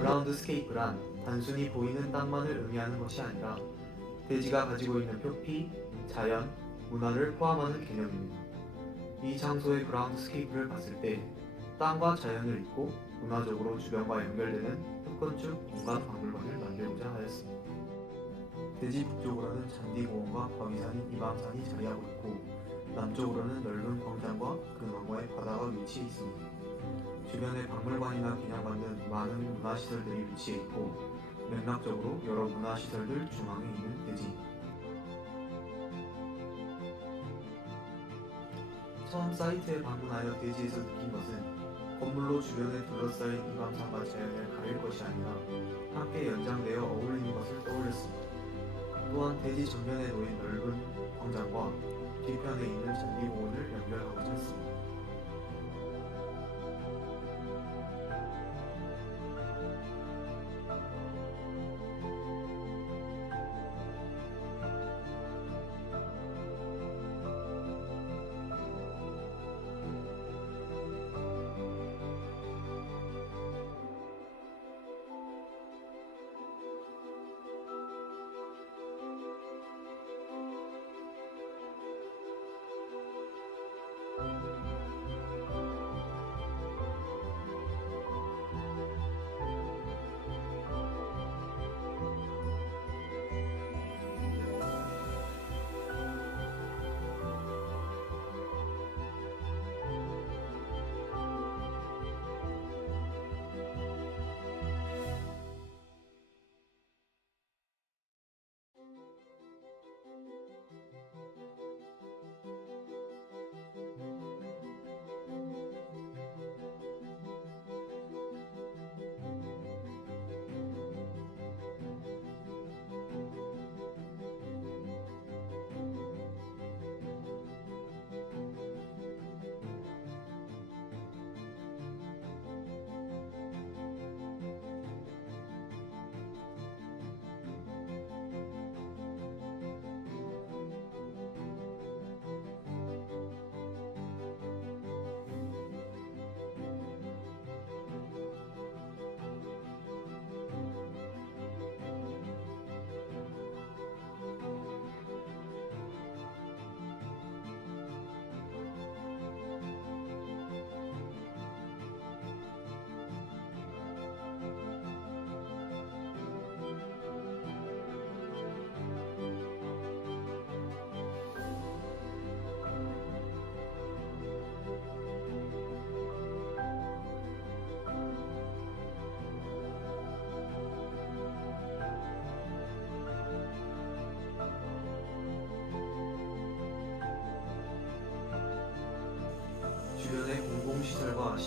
그라운드스케이프란 단순히 보이는 땅만을 의미하는 것이 아니라 대지가 가지고 있는 표피, 자연, 문화를 포함하는 개념입니다. 이 장소의 그라운드스케이프를 봤을 때 땅과 자연을 잇고 문화적으로 주변과 연결되는 특건축 공간 박물관을 만들고자 하였습니다. 대지 북쪽으로는 잔디공원과 과위산인 이방산이 자리하고 있고 남쪽으로는 넓은 광장과 그 너머에 바다가 위치해 있습니다. 주변에 박물관이나 기념관 등 많은 문화시설들이 위치해 있고 맥락적으로 여러 문화시설들 중앙에 있는 대지 처음 사이트에 방문하여 대지에서 느낀 것은 건물로 주변에 둘러싸인 이방산과 자연을 가릴 것이 아니라 함께 연장되어 어울리는 것을 떠올렸습니다. 또한 대지 전면에 놓인 넓은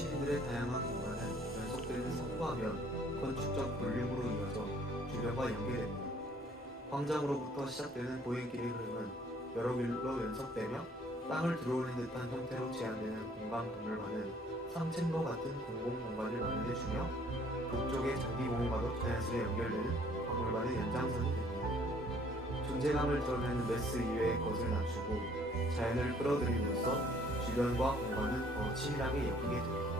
시민들의 다양한 공간은 연속되는 성과 면 건축적 볼륨으로 이어져 주변과 연계됩니다. 광장으로부터 시작되는 고인길의 흐름은 여러 길로 연속되며 땅을 들어올린 듯한 형태로 제한되는 공간 박물관은 상층로 같은 공공 공간을 마련해주며 북쪽의 잔디공원과도 자연스레 연결되는 박물관의 연장선이 됩니다. 존재감을 드러내는 메스 이외의 것을 낮추고 자연을 끌어들임으로써 주변과 공간은 더 치밀하게 엮이게 됩니다.